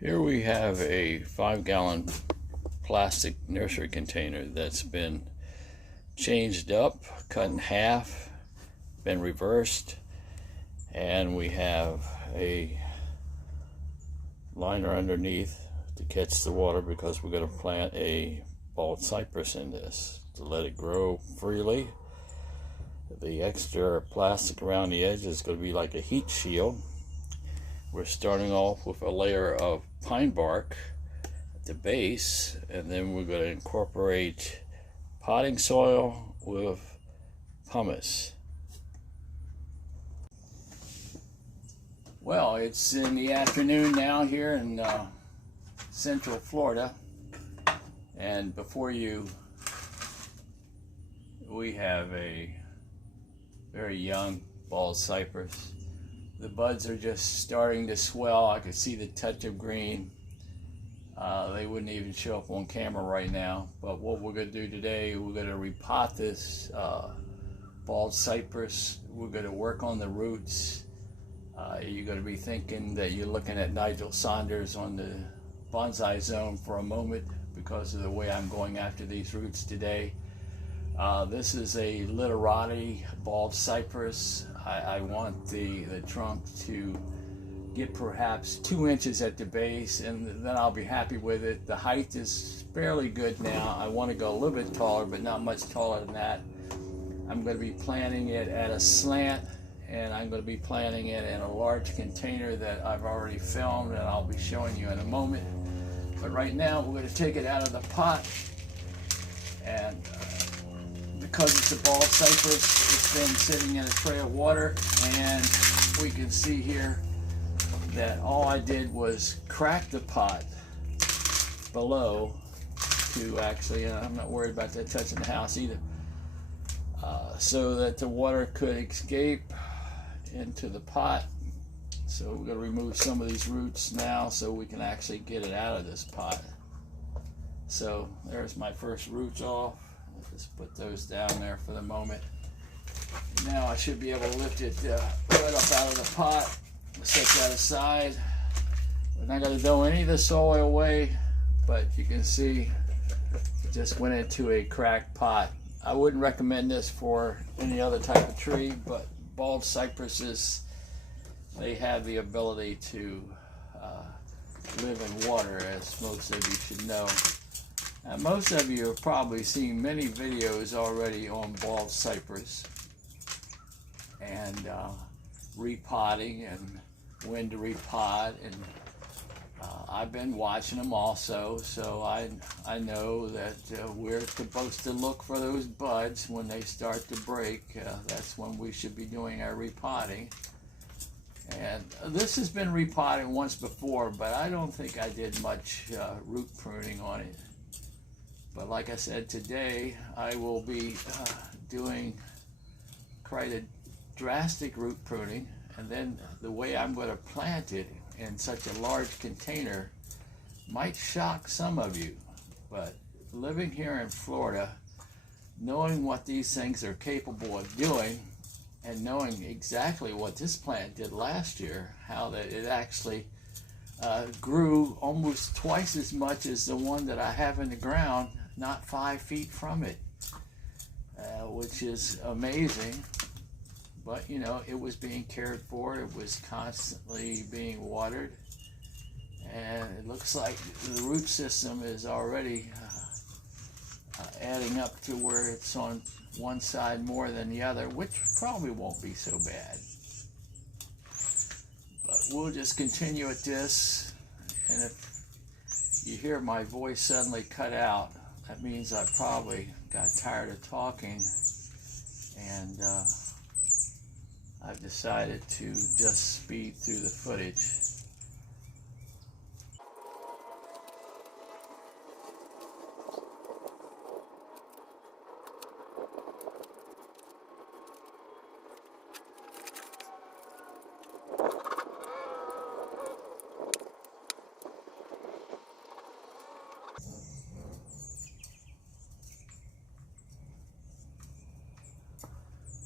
Here we have a 5-gallon plastic nursery container that's been changed up, cut in half, been reversed, and we have a liner underneath to catch the water because we're going to plant a bald cypress in this to let it grow freely. The extra plastic around the edge is going to be like a heat shield. We're starting off with a layer of pine bark at the base, and then we're going to incorporate potting soil with pumice. Well, it's in the afternoon now here in Central Florida, and before you we have a very young bald cypress. The buds are just starting to swell. I can see the touch of green. They wouldn't even show up on camera right now, but what we're going to do today, we're going to repot this bald cypress. We're going to work on the roots. You're going to be thinking that you're looking at Nigel Saunders on the bonsai zone for a moment because of the way I'm going after these roots today. This is a literati bald cypress. I want the trunk to get perhaps 2 inches at the base, and then I'll be happy with it. The height is fairly good now. I want to go a little bit taller, but not much taller than that. I'm going to be planting it at a slant, and I'm going to be planting it in a large container that I've already filmed, and I'll be showing you in a moment. But right now, we're going to take it out of the pot, and because it's a bald cypress, it's been sitting in a tray of water, and we can see here that all I did was crack the pot below to actually, I'm not worried about that touching the house either, so that the water could escape into the pot. So we're going to remove some of these roots now so we can actually get it out of this pot. So there's my first roots off. Just put those down there for the moment. Now I should be able to lift it right up out of the pot. Set that aside. We're not going to throw any of the soil away, but you can see it just went into a cracked pot. I wouldn't recommend this for any other type of tree, but bald cypresses, they have the ability to live in water, as most of you should know. Most of you have probably seen many videos already on bald cypress and repotting and when to repot, and I've been watching them also, so I know that we're supposed to look for those buds when they start to break. That's when we should be doing our repotting. And this has been repotted once before, but I don't think I did much root pruning on it. But like I said, today I will be doing quite a drastic root pruning, and then the way I'm going to plant it in such a large container might shock some of you. But living here in Florida, knowing what these things are capable of doing, and knowing exactly what this plant did last year, how that it actually grew almost twice as much as the one that I have in the ground, not 5 feet from it, which is amazing. But you know, it was being cared for, it was constantly being watered, and it looks like the root system is already adding up to where it's on one side more than the other, which probably won't be so bad. But we'll just continue at this, and if you hear my voice suddenly cut out, that means I probably got tired of talking, and I've decided to just speed through the footage.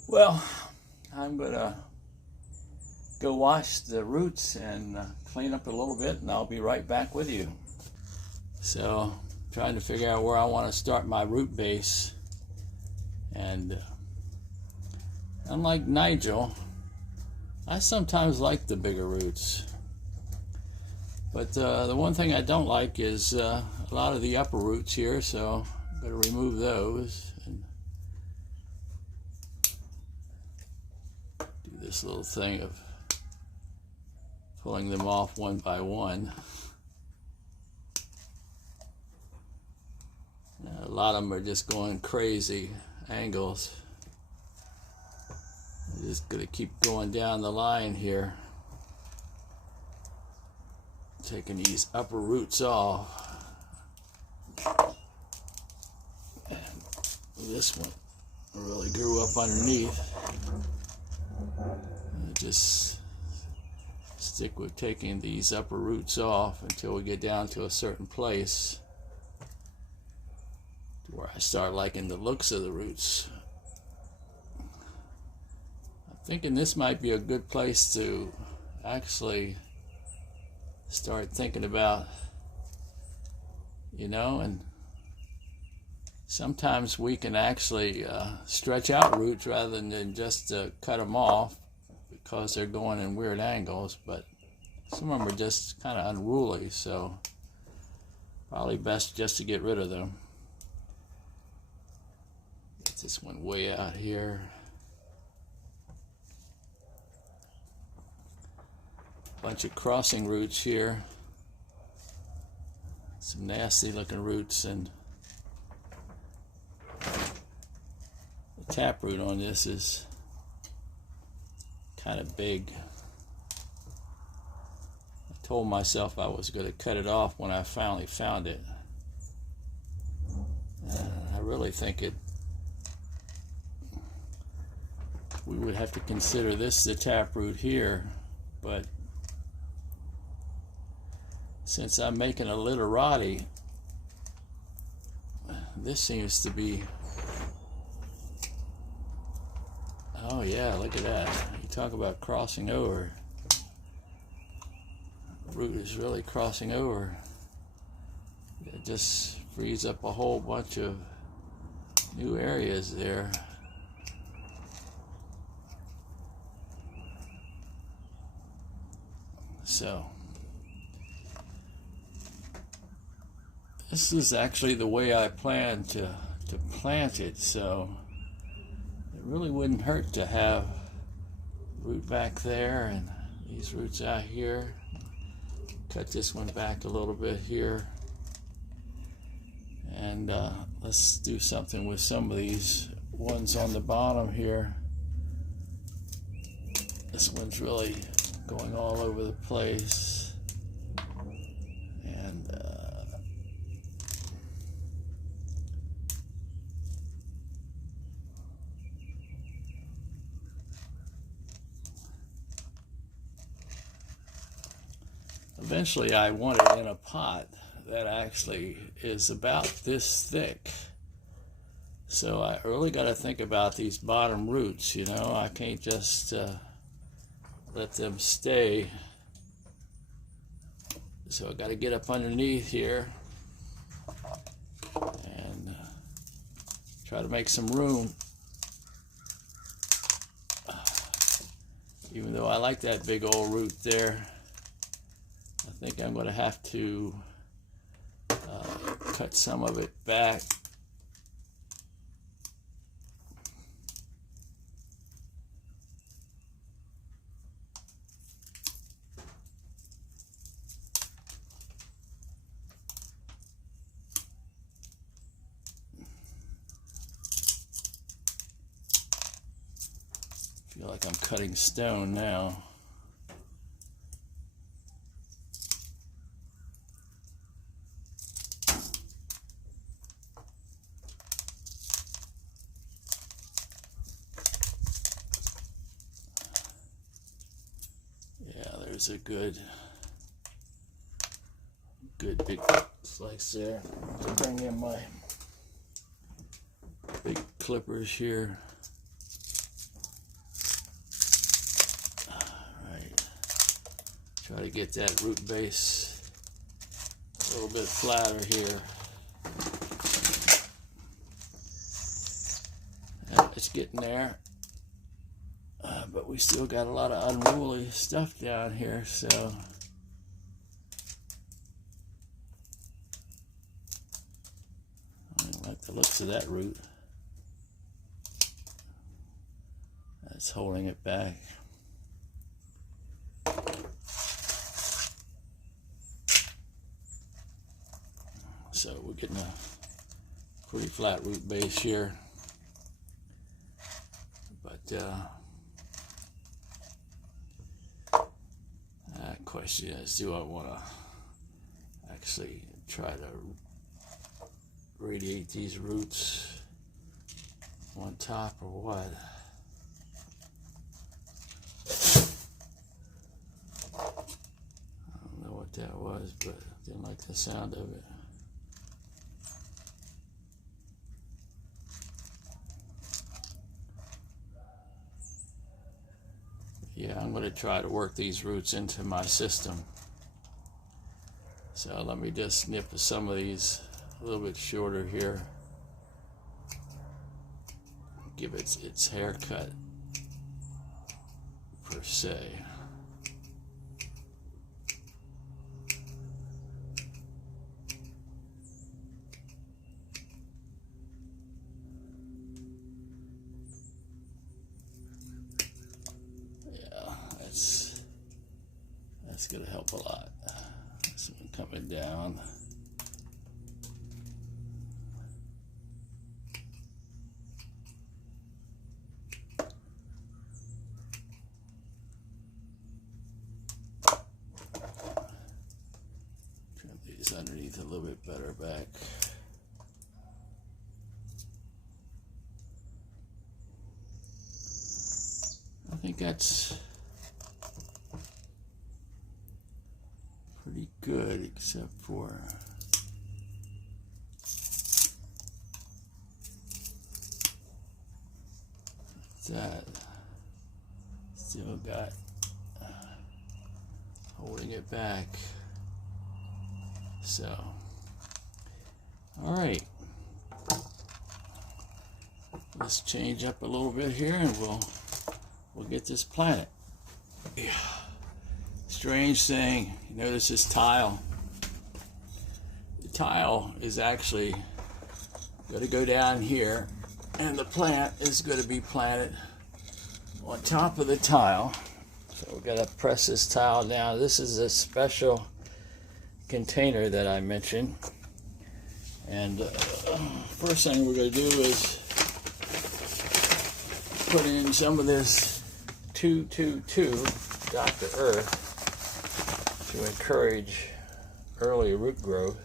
Well, I'm gonna go wash the roots and clean up a little bit, and I'll be right back with you. So, trying to figure out where I want to start my root base. And unlike Nigel, I sometimes like the bigger roots. But the one thing I don't like is a lot of the upper roots here, so I'm going to remove those and do this little thing of pulling them off one by one. A lot of them are just going crazy angles. I'm just going to keep going down the line here, taking these upper roots off. And this one really grew up underneath. And just stick with taking these upper roots off until we get down to a certain place where I start liking the looks of the roots. I'm thinking this might be a good place to actually start thinking about, and sometimes we can actually stretch out roots rather than just cut them off because they're going in weird angles, but some of them are just kind of unruly, so probably best just to get rid of them. Get this one way out here. Bunch of crossing roots here. Some nasty looking roots, and the taproot on this is kind of big. I told myself I was going to cut it off when I finally found it. I really think we would have to consider this the taproot here, but since I'm making a literati, this seems to be, oh yeah, look at that. You talk about crossing over. The root is really crossing over. It just frees up a whole bunch of new areas there. So this is actually the way I plan to plant it, so it really wouldn't hurt to have root back there and these roots out here. Cut this one back a little bit here, and let's do something with some of these ones on the bottom here. This one's really going all over the place, and eventually I want it in a pot that actually is about this thick. So I really got to think about these bottom roots, I can't just let them stay. So I got to get up underneath here and try to make some room. Even though I like that big old root there, I think I'm going to have to cut some of it back. I feel like I'm cutting stone now. There's a good big slice there. To bring in my big clippers here. All right. Try to get that root base a little bit flatter here. And it's getting there, but we still got a lot of unruly stuff down here, so I don't like the looks of that root. That's holding it back. So we're getting a pretty flat root base here, but question is, do I want to actually try to radiate these roots on top or what? I don't know what that was, but I didn't like the sound of it. Yeah, I'm going to try to work these roots into my system. So let me just snip some of these a little bit shorter here. Give it its haircut, per se. That's going to help a lot. This one coming down. Trim these underneath a little bit better back. I think that's pretty good, except for that. Still got holding it back. So, all right, let's change up a little bit here, and we'll get this planted. Yeah. Strange thing, you notice this tile. The tile is actually going to go down here, and the plant is going to be planted on top of the tile. So we're going to press this tile down. This is a special container that I mentioned, and first thing we're going to do is put in some of this 222 Dr. Earth to encourage early root growth.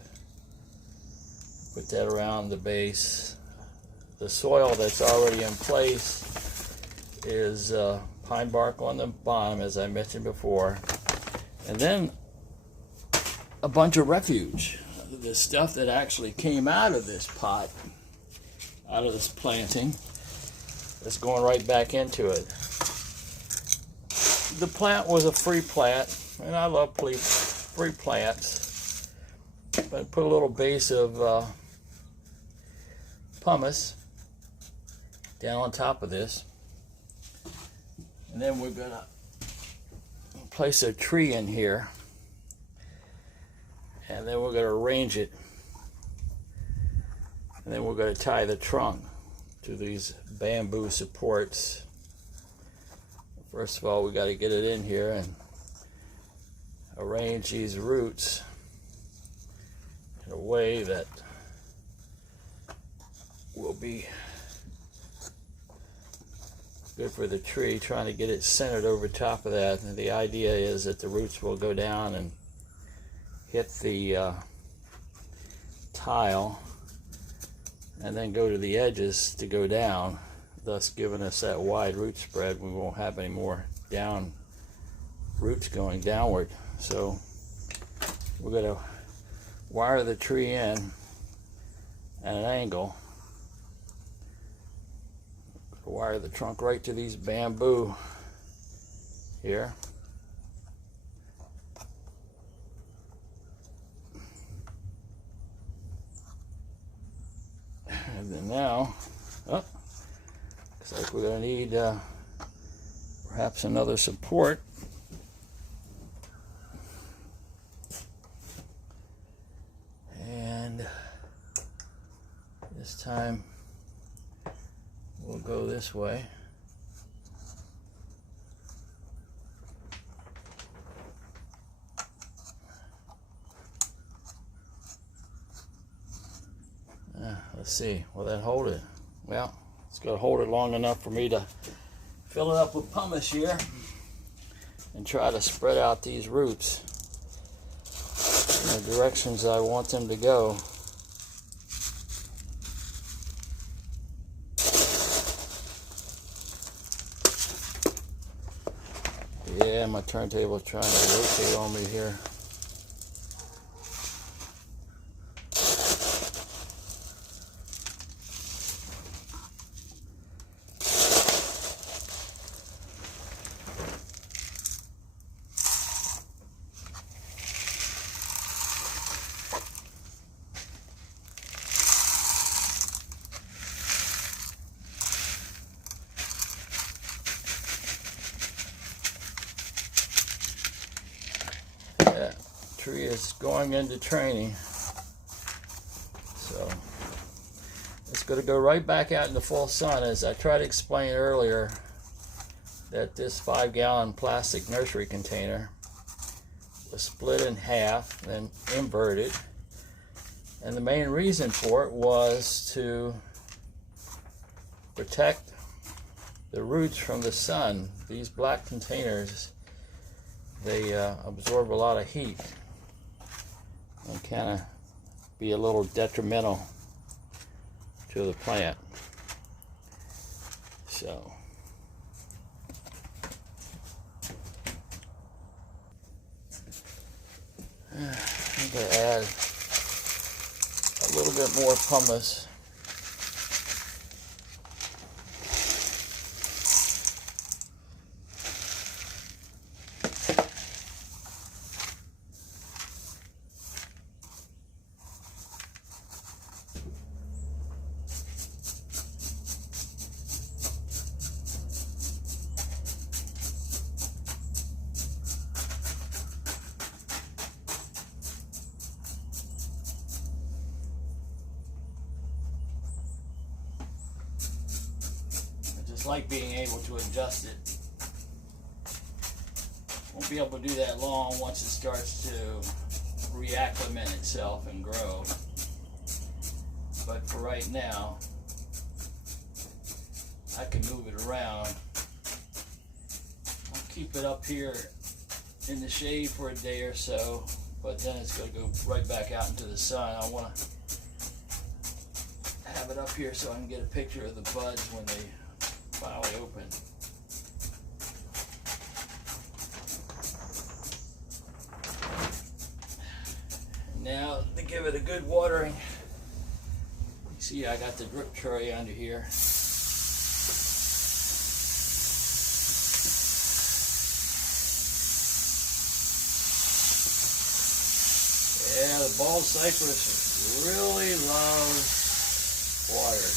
Put that around the base. The soil that's already in place is pine bark on the bottom, as I mentioned before, and then a bunch of refuge, the stuff that actually came out of this pot, out of this planting, that's going right back into it. The plant was a free plant, and I love free plants, but put a little base of pumice down on top of this, and then we're going to place a tree in here, and then we're going to arrange it, and then we're going to tie the trunk to these bamboo supports. First of all, we got to get it in here and arrange these roots in a way that will be good for the tree, trying to get it centered over top of that. And the idea is that the roots will go down and hit the tile and then go to the edges to go down, thus giving us that wide root spread. We won't have any more down roots going downward. So we're going to wire the tree in at an angle. Wire the trunk right to these bamboo here. now, looks like we're going to need perhaps another support. And this time we'll go this way. Let's see, will that hold it? Well, it's going to hold it long enough for me to fill it up with pumice here and try to spread out these roots in the directions I want them to go. Yeah, my turntable is trying to rotate on me here. That tree is going into training, so it's going to go right back out in the full sun. As I tried to explain earlier, that this 5-gallon plastic nursery container was split in half, then inverted, and the main reason for it was to protect the roots from the sun. These black containers, they absorb a lot of heat and kind of be a little detrimental to the plant. So I'm going to add a little bit more pumice. Like being able to adjust it. Won't be able to do that long once it starts to reacclimate itself and grow. But for right now, I can move it around. I'll keep it up here in the shade for a day or so, but then it's going to go right back out into the sun. I want to have it up here so I can get a picture of the buds when they finally open. Now to give it a good watering, you see I got the drip tray under here. Yeah, the bald cypress really loves water.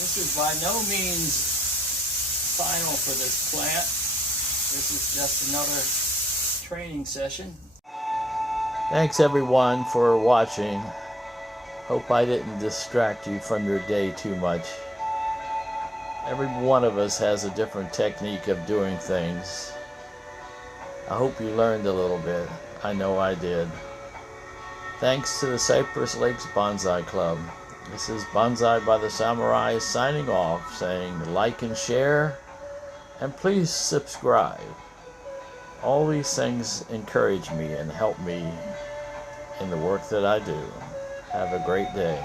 This is by no means final for this plant. This is just another training session. Thanks everyone for watching. Hope I didn't distract you from your day too much. Every one of us has a different technique of doing things. I hope you learned a little bit. I know I did. Thanks to the Cypress Lakes Bonsai Club. This is Bonsai by the Samurai signing off, saying like and share, and please subscribe. All these things encourage me and help me in the work that I do. Have a great day.